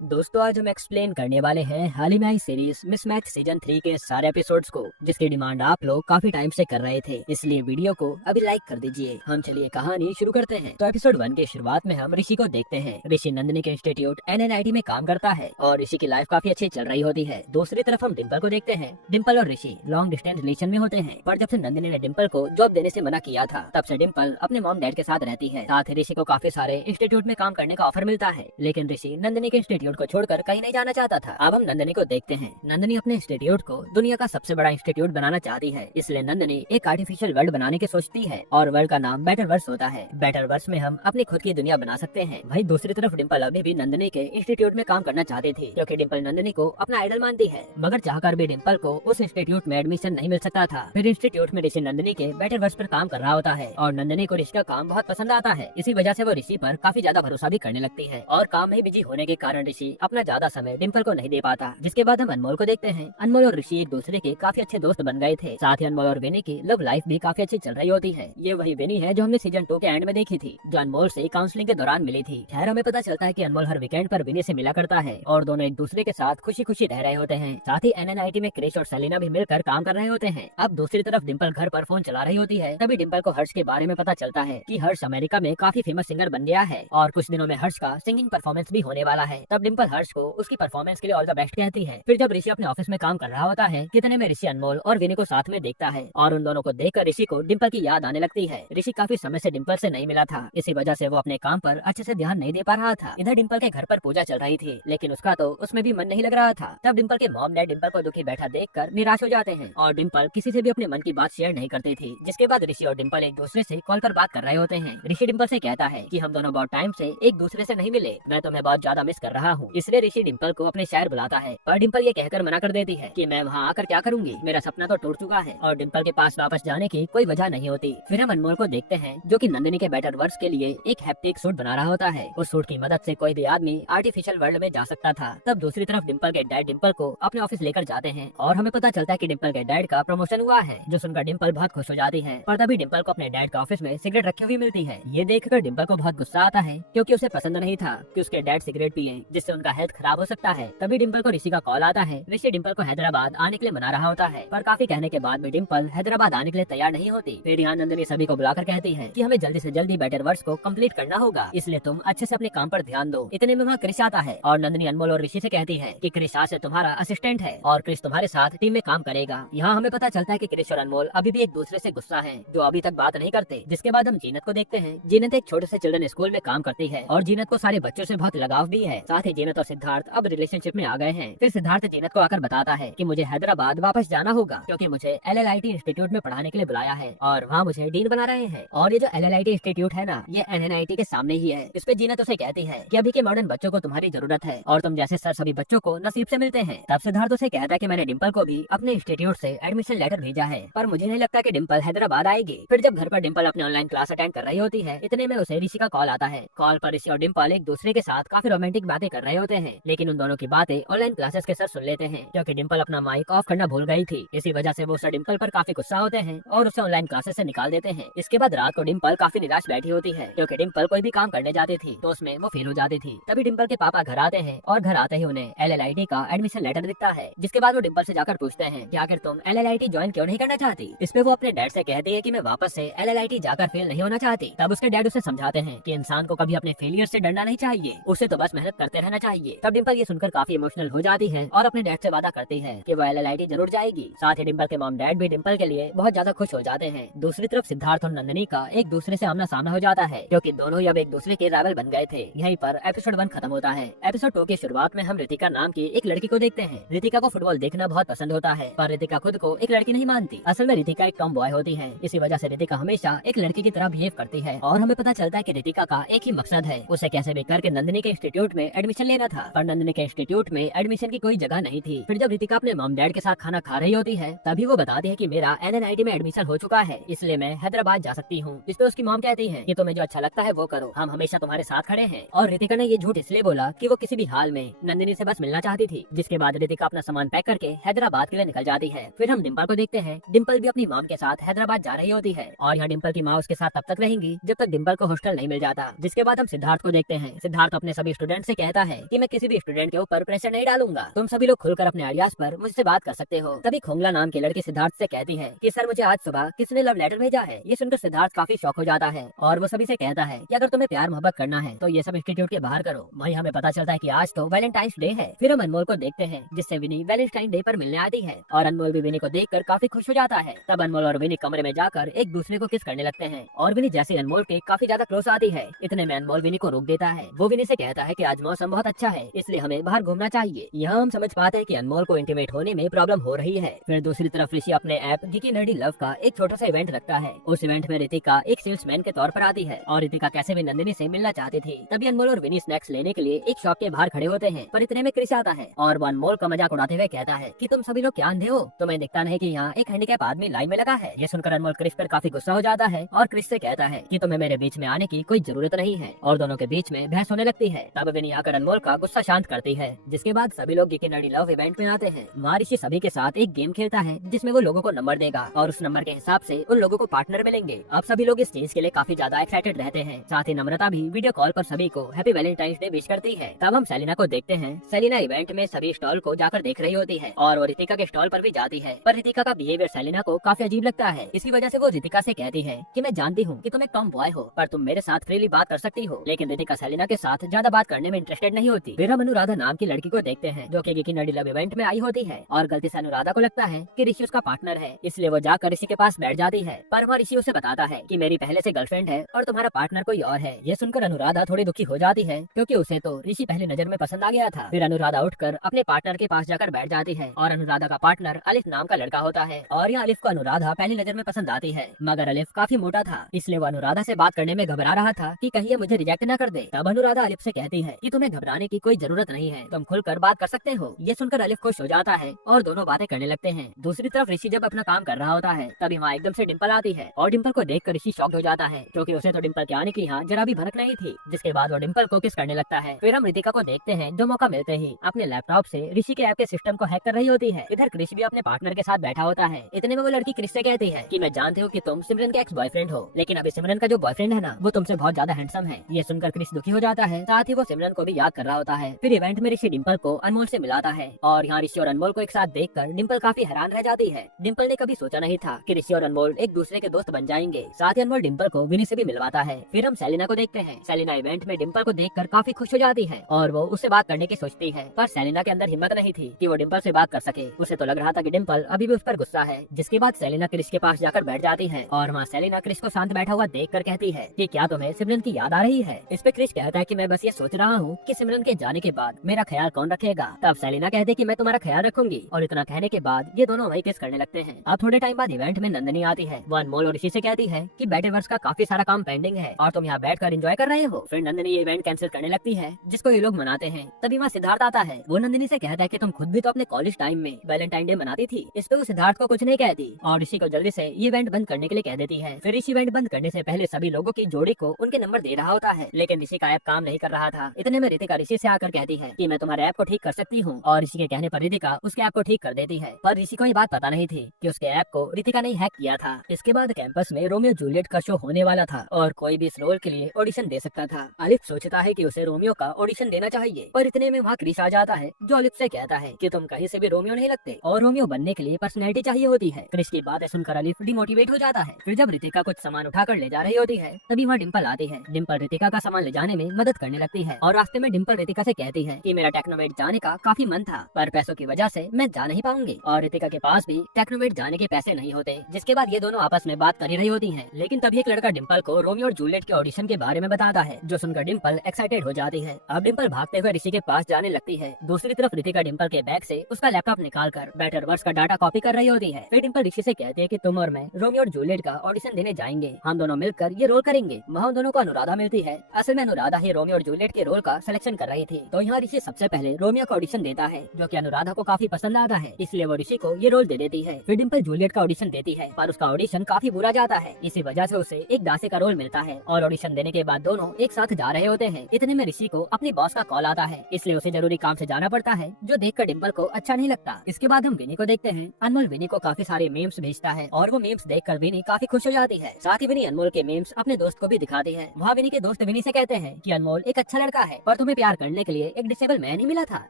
दोस्तों आज हम एक्सप्लेन करने वाले हैं हाल ही में आई सीरीज मिसमैच सीजन 3 के सारे एपिसोड्स को, जिसकी डिमांड आप लोग काफी टाइम से कर रहे थे, इसलिए वीडियो को अभी लाइक कर दीजिए। हम चलिए कहानी शुरू करते हैं। तो एपिसोड 1 के शुरुआत में हम ऋषि को देखते हैं। ऋषि नंदिनी के इंस्टीट्यूट NNIT में काम करता है और ऋषि की लाइफ काफी अच्छी चल रही होती है। दूसरी तरफ हम डिम्पल को देखते हैं। डिम्पल और ऋषि लॉन्ग डिस्टेंस रिलेशन में होते हैं, पर जब से नंदिनी ने डिम्पल को जॉब देने से मना किया था, तब से डिम्पल अपने मॉम डैड के साथ रहती है। साथ ही ऋषि को काफी सारे इंस्टीट्यूट में काम करने का ऑफर मिलता है, लेकिन ऋषि नंदिनी के इंस्टीट्यूट को छोड़कर कहीं नहीं जाना चाहता था। अब हम नंदिनी को देखते हैं। नंदिनी अपने इंस्टीट्यूट को दुनिया का सबसे बड़ा इंस्टीट्यूट बनाना चाहती है, इसलिए नंदिनी एक आर्टिफिशियल वर्ल्ड बनाने की सोचती है और वर्ल्ड का नाम बेटर वर्स होता है। बेटर वर्स में हम अपनी खुद की दुनिया बना सकते हैं। वहीं दूसरी तरफ डिम्पल अभी भी नंदिनी के इंस्टीट्यूट में काम करना चाहती थी, क्योंकि डिम्पल नंदिनी को अपना आइडल मानती है। मगर चाहकर भी डिम्पल को उस इंस्टीट्यूट में एडमिशन नहीं मिल सकता था। फिर इंस्टीट्यूट में ऋषि नंदिनी के बेटर वर्स पर काम कर रहा होता है और नंदिनी को ऋषि का काम बहुत पसंद आता है। इसी वजह से वो ऋषि पर काफी ज्यादा भरोसा भी करने लगती है और काम में बिजी होने के कारण ऋषि अपना ज्यादा समय डिम्पल को नहीं दे पाता। जिसके बाद हम अनमोल को देखते हैं। अनमोल और ऋषि एक दूसरे के काफी अच्छे दोस्त बन गए थे। साथ ही अनमोल और विनी की लव लाइफ भी काफी अच्छी चल रही होती है। ये वही विनी है जो हमने सीजन 2 के एंड में देखी थी, जो अनमोल से काउंसलिंग के दौरान मिली थी। खैर हमें पता चलता है कि अनमोल हर वीकेंड पर विनी से मिला करता है और दोनों एक दूसरे के साथ खुशी खुशी रह रहे होते हैं। साथ ही NNIT में क्रिश और सेलिना भी मिलकर काम कर रहे होते हैं। अब दूसरी तरफ डिम्पल घर पर फोन चला रही होती है। तभी डिम्पल को हर्ष के बारे में पता चलता है कि हर्ष अमेरिका में काफी फेमस सिंगर बन गया है और कुछ दिनों में हर्ष का सिंगिंग परफॉर्मेंस भी होने वाला है। तब डिम्पल हर्ष को उसकी परफॉर्मेंस के लिए ऑल द बेस्ट कहती है। फिर जब ऋषि अपने ऑफिस में काम कर रहा होता है, कितने में ऋषि अनमोल और विनी को साथ में देखता है और उन दोनों को देखकर ऋषि को डिम्पल की याद आने लगती है। ऋषि काफी समय से डिम्पल से नहीं मिला था, इसी वजह से वो अपने काम पर अच्छे से ध्यान नहीं दे पा रहा था। इधर डिम्पल के घर पर पूजा चल रही थी, लेकिन उसका तो उसमें भी मन नहीं लग रहा था। तब डिम्पल के मॉम डैड डिम्पल को दुखी बैठा देखकर निराश हो जाते हैं और डिम्पल किसी से भी अपने मन की बात शेयर नहीं करती थी। जिसके बाद ऋषि और डिम्पल एक दूसरे से कॉल पर बात कर रहे होते हैं। ऋषि डिम्पल से कहता है कि हम दोनों बहुत टाइम से एक दूसरे से नहीं मिले, मैं तुम्हें बहुत ज्यादा मिस कर रहा हूँ। इसलिए ऋषि डिम्पल को अपने शहर बुलाता है, पर डिम्पल ये कहकर मना कर देती है कि मैं वहाँ आकर क्या करूंगी, मेरा सपना तो टूट चुका है और डिम्पल के पास वापस जाने की कोई वजह नहीं होती। फिर हम अनमोल को देखते हैं, जो कि नंदिनी के बेटर वर्स के लिए एक हैप्टिक सूट बना रहा होता है। उस सूट की मदद से कोई भी आदमी आर्टिफिशियल वर्ल्ड में जा सकता था। तब दूसरी तरफ डिम्पल के डैड डिम्पल को अपने ऑफिस लेकर जाते हैं और हमें पता चलता है कि डिम्पल के डैड का प्रमोशन हुआ है, जो सुनकर डिम्पल बहुत खुश हो जाती है। पर तभी डिम्पल को अपने डैड का ऑफिस में सिगरेट रखी हुई मिलती है। ये देखकर डिम्पल को बहुत गुस्सा आता है, क्योंकि उसे पसंद नहीं था कि उसके डैड सिगरेट पिए, जिससे उनका हेल्थ खराब हो सकता है। तभी डिम्पल को ऋषि का कॉल आता है। ऋषि डिम्पल को हैदराबाद आने के लिए मना रहा होता है, पर काफी कहने के बाद भी डिम्पल हैदराबाद आने के लिए तैयार नहीं होती। फिर यहाँ नंदिनी सभी को बुलाकर कहती है कि हमें जल्दी से जल्दी बेटर वर्स को कंप्लीट करना होगा, इसलिए तुम अच्छे से अपने काम पर ध्यान दो। इतने में वहाँ क्रिश आता है और नंदिनी अनमोल और ऋषि से कहती है कि क्रिश आज से तुम्हारा असिस्टेंट है और क्रिश तुम्हारे साथ टीम में काम करेगा। यहाँ हमें पता चलता है कि क्रिश और अनमोल अभी भी एक दूसरे से गुस्सा हैं, जो अभी तक बात नहीं करते। जिसके बाद हम जीनत को देखते हैं। जीनत एक छोटे से चिल्ड्रन स्कूल में काम करती है और जीनत को सारे बच्चों से बहुत लगाव भी है। साथ ही जीनत और सिद्धार्थ अब रिलेशनशिप में आ गए हैं। फिर सिद्धार्थ जीनत को आकर बताता है कि मुझे हैदराबाद वापस जाना होगा, क्योंकि मुझे LLIT इंस्टीट्यूट में पढ़ाने के लिए बुलाया है और वहाँ मुझे डीन बना रहे हैं। और ये जो LLIT इंस्टीट्यूट है ना, ये NNIT के सामने ही है। इस पे जीनत उसे कहती है कि अभी के मॉडर्न बच्चों को तुम्हारी जरूरत है और तुम जैसे सर सभी बच्चों को नसीब से मिलते हैं। तब सिद्धार्थ उसे कहता है कि मैंने डिम्पल को भी अपने इंस्टीट्यूट से एडमिशन लेटर भेजा है, पर मुझे नहीं लगता कि डिम्पल हैदराबाद आएगी। फिर जब घर पर डिम्पल अपने ऑनलाइन क्लास अटेंड कर रही होती है, इतने में उसे ऋषि का कॉल आता है। कॉल पर ऋषि और डिम्पल एक दूसरे के साथ काफी रोमांटिक बातें कर रहे होते हैं, लेकिन उन दोनों की बातें ऑनलाइन क्लासेस के सर सुन लेते हैं, क्योंकि डिम्पल अपना माइक ऑफ करना भूल गई थी। इसी वजह से वो सर डिम्पल पर काफी गुस्सा होते हैं और उसे ऑनलाइन क्लासेस से निकाल देते हैं। इसके बाद रात को डिम्पल काफी निराश बैठी होती है, क्योंकि डिम्पल कोई भी काम करने जाती थी तो उसमें वो फेल हो जाती थी। तभी डिम्पल के पापा घर आते हैं और घर आते ही उन्हें LLIT का एडमिशन लेटर दिखता है। जिसके बाद वो डिम्पल से जाकर पूछते हैं कि आखिर तुम LLIT ज्वाइन क्यों नहीं करना चाहती। इस पे वो अपने डैड से कहती है कि मैं वापस से LLIT जाकर फेल नहीं होना चाहती। तब उसके डैड उसे समझाते हैं कि इंसान को कभी अपने फेलियर से डरना नहीं चाहिए, उसे तो बस मेहनत करते रहना चाहिए। तब डिम्पल ये सुनकर काफी इमोशनल हो जाती है और अपने डैड से वादा करती है कि वो LLIT जरूर जाएगी। साथ ही डिम्पल के मॉम डैड भी डिम्पल के लिए बहुत ज्यादा खुश हो जाते हैं। दूसरी तरफ सिद्धार्थ और नंदिनी का एक दूसरे से आमना सामना हो जाता है, क्योंकि दोनों ही अब एक दूसरे के राइवल बन गए थे। यहीं पर एपिसोड 1 खत्म होता है। एपिसोड 2 की शुरुआत में हम रितिका नाम की एक लड़की को देखते हैं। रितिका को फुटबॉल देखना बहुत पसंद होता है, पर रितिका खुद को एक लड़की नहीं मानती। असल में रितिका एक टॉम बॉय होती है, इसी वजह से रितिका हमेशा एक लड़की की तरह बिहेव करती है। और हमें पता चलता है कि रितिका का एक ही मकसद है, उसे कैसे भी करके नंदिनी के इंस्टीट्यूट में एडमिशन लेना था, पर नंदिनी के इंस्टीट्यूट में एडमिशन की कोई जगह नहीं थी। फिर जब रितिका अपने मॉम डैड के साथ खाना खा रही होती है, तभी वो बताती है कि मेरा NNIT में एडमिशन हो चुका है, इसलिए मैं हैदराबाद जा सकती हूँ। इस पे उसकी मॉम कहती है कि तुम्हें जो अच्छा लगता है वो करो, हम हमेशा तुम्हारे साथ खड़े हैं। और रितिका ने ये झूठ इसलिए बोला कि वो किसी भी हाल में नंदिनी से बस मिलना चाहती थी। जिसके बाद रितिका अपना सामान पैक करके हैदराबाद के लिए निकल जाती है। फिर हम डिम्पल को देखते हैं। डिम्पल भी अपनी मॉम के साथ हैदराबाद जा रही होती है और यहाँ डिम्पल की माँ उसके साथ तब तक रहेंगी जब तक डिम्पल को हॉस्टल नहीं मिल जाता। जिसके बाद हम सिद्धार्थ को देखते हैं। सिद्धार्थ अपने सभी स्टूडेंट से कहता है कि मैं किसी भी स्टूडेंट के ऊपर प्रेशर नहीं डालूंगा, तुम सभी लोग खुलकर अपने आइडियाज पर मुझसे बात कर सकते हो। तभी खोंगला नाम की लड़की सिद्धार्थ से कहती है कि सर मुझे आज सुबह किसने लव लेटर भेजा है। ये सुनकर सिद्धार्थ काफी शॉक हो जाता है और वो सभी से कहता है कि अगर तुम्हें प्यार मोहब्बत करना है तो ये सब इंस्टीट्यूट के बाहर करो। वहीं हमें पता चलता है कि आज तो वैलेंटाइंस डे है। फिर हम अनमोल को देखते हैं जिससे विनी वैलेंटाइन डे पर मिलने आती है और अनमोल भी विनी को देखकर काफी खुश हो जाता है। तब अनमोल और विनी कमरे में जाकर एक दूसरे को किस करने लगते हैं और विनी जैसे अनमोल के काफी ज्यादा क्लोज आती है। इतने में अनमोल विनी को रोक देता है। वो विनी से कहता है कि आज मौसम बहुत अच्छा है इसलिए हमें बाहर घूमना चाहिए। यहाँ हम समझ पाते हैं कि अनमोल को इंटीमेट होने में प्रॉब्लम हो रही है। फिर दूसरी तरफ ऋषि अपने ऐप गिकी नर्डी लव का एक छोटा सा इवेंट रखता है। उस इवेंट में रितिका एक सेल्समैन के तौर पर आती है और रितिका कैसे भी नंदिनी से मिलना चाहती थी। तभी अनमोल और विनी स्नैक्स लेने के लिए एक शॉप के बाहर खड़े होते हैं पर इतने में क्रिस आता है और वो अनमोल का मजाक उड़ाते हुए कहता है कि तुम सभी लोग क्या अंधे हो, तुम्हें दिखता नहीं कि यहाँ एक हैंडीकैप आदमी लाइन में लगा है। ये सुनकर अनमोल क्रिस पर काफी गुस्सा हो जाता है और क्रिस से कहता है कि तुम्हें मेरे बीच में आने की कोई जरूरत नहीं है और दोनों के बीच में बहस होने लगती है। तब विनी आकर अनमोल का गुस्सा शांत करती है जिसके बाद सभी लोग गिकी नर्डी लव इवेंट में आते हैं। वहाँ ऋषि सभी के साथ एक गेम खेलता है जिसमें वो लोगों को नंबर देगा और उस नंबर के हिसाब से उन लोगों को पार्टनर मिलेंगे। अब सभी लोग इस चीज के लिए काफी ज्यादा एक्साइटेड रहते हैं। साथ ही नम्रता भी वीडियो कॉल पर सभी को हैप्पी वैलेंटाइंस डे विश करती है। तब हम सेलिना को देखते हैं। सेलिना इवेंट में सभी स्टॉल को जाकर देख रही होती है और वो रितिका के स्टॉल पर भी जाती है पर रितिका का बिहेवियर सेलिना को काफी अजीब लगता है। इसी वजह से वो रितिका से कहती है कि मैं जानती हूँ कि तुम एक टॉम बॉय हो पर तुम मेरे साथ फ्रीली बात कर सकती हो। लेकिन रितिका सेलिना के साथ ज्यादा बात करने में इंटरेस्टेड नहीं होती। फिर हम अनुराधा नाम की लड़की को देखते हैं जो कि गिकी नर्डी लव इवेंट में आई होती है और गलती से अनुराधा को लगता है कि ऋषि उसका पार्टनर है इसलिए वो जाकर ऋषि के पास बैठ जाती है पर वह ऋषि उसे बताता है कि मेरी पहले से गर्लफ्रेंड है और तुम्हारा पार्टनर कोई और है। ये सुनकर अनुराधा थोड़ी दुखी हो जाती है क्योंकि उसे तो ऋषि पहले नजर में पसंद आ गया था। फिर अनुराधा उठकर अपने पार्टनर के पास जाकर बैठ जाती है और अनुराधा का पार्टनर अलिफ नाम का लड़का होता है और यहाँ अलिफ को अनुराधा पहली नजर में पसंद आती है मगर अलिफ काफी मोटा था इसलिए वो अनुराधा से बात करने में घबरा रहा था कि कहीं ये मुझे रिजेक्ट न कर दे। तब अनुराधा अलिफ से कहती है कि तुम्हें घबराने की कोई जरूरत नहीं है, तुम खुलकर बात कर सकते हो। ये सुनकर अलिफ खुश हो जाता है और दोनों बातें करने लगते हैं। दूसरी तरफ ऋषि जब अपना काम कर रहा होता है तभी वहाँ एकदम से डिम्पल आती है और डिम्पल को देखकर ऋषि शॉक्ड हो जाता है क्योंकि उसे तो डिम्पल के आने की यहाँ जरा भी भनक नहीं थी। जिसके बाद वो डिम्पल को किस करने लगता है। फिर हम रितिका को देखते हैं जो मौका मिलते ही अपने लैपटॉप से ऋषि के ऐप के सिस्टम को हैक कर रही होती है। इधर क्रिश भी अपने पार्टनर के साथ बैठा होता है। इतने में वो लड़की क्रिश से कहती है कि मैं जानती हूँ कि तुम सिमरन के एक्स बॉयफ्रेंड हो लेकिन अभी सिमरन का जो बॉयफ्रेंड है ना वो तुमसे बहुत ज्यादा हैंडसम है। ये सुनकर क्रिश दुखी हो जाता है। साथ ही वो सिमरन को भी याद कर रहा होता है। फिर इवेंट में ऋषि डिम्पल को अनमोल से मिलाता है और यहाँ ऋषि और अनमोल को एक साथ देखकर डिम्पल काफी हैरान रह जाती है। डिम्पल ने कभी सोचा नहीं था कि ऋषि और अनमोल एक दूसरे के दोस्त बन जाएंगे। साथ ही अनमोल डिम्पल को विनी से भी मिलवाता है। फिर हम सेलिना को देखते हैं। सेलिना इवेंट में डिम्पल को देखकर काफी खुश हो जाती है और वो उससे बात करने की सोचती है पर सेलिना के अंदर हिम्मत नहीं थी कि वो डिम्पल से बात कर सके। उसे तो लग रहा था कि डिम्पल अभी भी उस पर गुस्सा है। जिसके बाद सेलिना क्रिश के पास जाकर बैठ जाती है और वहाँ सेलिना क्रिश को शांत बैठा हुआ देखकर कहती है कि क्या तुम्हें सिमरन की याद आ रही है। इस पे क्रिश कहता है कि मैं बस ये सोच रहा हूँ कि सिमरन के जाने के बाद मेरा ख्याल कौन रखेगा। तब सेलिना कहती कि मैं तुम्हारा ख्याल रखूंगी और इतना कहने के बाद ये दोनों वही किस करने लगते हैं। अब थोड़े टाइम बाद इवेंट में नंदिनी आती है। वो अनमोल और ऋषि से कहती है कि बैटरवर्स का काफी सारा काम पेंडिंग है और तुम यहाँ बैठकर एंजॉय कर रहे हो। फिर नंदिनी ये इवेंट कैंसिल करने लगती है जिसको ये लोग मनाते हैं। तभी वहाँ सिद्धार्थ आता है। वो नंदिनी से कहता है कि तुम खुद भी तो अपने कॉलेज टाइम में वैलेंटाइन डे मनाती थी। इस पे वो सिद्धार्थ को कुछ नहीं कहती और ऋषि को जल्दी से ये इवेंट बंद करने के लिए कह देती है। फिर ऋषि इवेंट बंद करने से पहले सभी लोगों की जोड़ी को उनके नंबर दे रहा होता है लेकिन ऋषि का ऐप काम नहीं कर रहा था। इतने में रितिका ऋषि से आकर कहती है कि मैं तुम्हारे ऐप को ठीक कर सकती हूँ और ऋषि के कहने पर रितिका उसके ऐप को ठीक कर देती है। पर ऋषि को ये बात पता नहीं थी कि उसके ऐप को रितिका ने हैक किया था। इसके बाद कैंपस में रोमियो जूलियट का शो होने वाला था और कोई भी इस रोल के लिए ऑडिशन दे सकता था। अलिफ सोचता है कि उसे रोमियो का ऑडिशन देना चाहिए पर इतने में वहाँ क्रिश आ जाता है जो अलिफ से कहता है कि तुम कहीं से भी रोमियो नहीं लगते और रोमियो बनने के लिए पर्सनैलिटी चाहिए होती है। क्रिश की बातें सुनकर अलिफ डिमोटिवेट हो जाता है। फिर जब रितिका कुछ सामान उठाकर ले जा रही होती है तभी वहाँ डिम्पल आती है। डिम्पल रितिका का सामान ले जाने में मदद करने लगती है और रास्ते में डिम्पल रितिका से कहती है कि मेरा टेक्नोमेट जाने का काफी मन था पर पैसों की वजह से मैं जा नहीं पाऊंगी और रितिका के पास भी टेक्नोमेट जाने के पैसे नहीं होते। जिसके बाद ये दोनों आपस में बात कर ही रही होती हैं। लेकिन तभी एक लड़का डिम्पल को रोमियो और जूलियट के ऑडिशन के बारे में बताता है जो सुनकर डिम्पल एक्साइटेड हो जाती है। अब डिम्पल भागते हुए ऋषि के पास जाने लगती है। दूसरी तरफ रितिका डिम्पल के बैग से उसका लैपटॉप निकालकर बैटरवर्स का डाटा कॉपी कर रही होती है। फिर डिम्पल ऋषि से कहती है कि तुम और मैं रोमियो और जूलियट का ऑडिशन देने जाएंगे, हम दोनों मिलकर ये रोल करेंगे। वहाँ दोनों को अनुराधा मिलती है। असल में अनुराधा ही रोमियो और जूलियट के रोल का सिलेक्शन कर रही थी। तो यहाँ ऋषि सबसे पहले रोमियो का ऑडिशन देता है जो कि अनुराधा को काफी पसंद आता है इसलिए वो ऋषि को ये रोल दे देती है। फिर डिम्पल जूलियट का ऑडिशन देती है पर उसका ऑडिशन काफी बुरा जाता है। इसी वजह से उसे एक दासी का रोल मिलता है और ऑडिशन देने के बाद दोनों एक साथ जा रहे होते हैं। इतने में ऋषि को अपनी बॉस का कॉल आता है इसलिए उसे जरूरी काम से जाना पड़ता है जो देखकर डिम्पल को अच्छा नहीं लगता। इसके बाद हम विनी को देखते हैं। अनमोल विनी को काफी सारे मीम्स भेजता है और वो मीम्स देखकर विनी काफी खुश हो जाती है। साथ ही विनी अनमोल के मीम्स अपने दोस्त को भी दिखाती है। वहाँ विनी के दोस्त विनी से कहते हैं कि अनमोल एक अच्छा लड़का है पर तुम्हें प्यार करने के लिए एक डिसेबल मैन ही मिला था।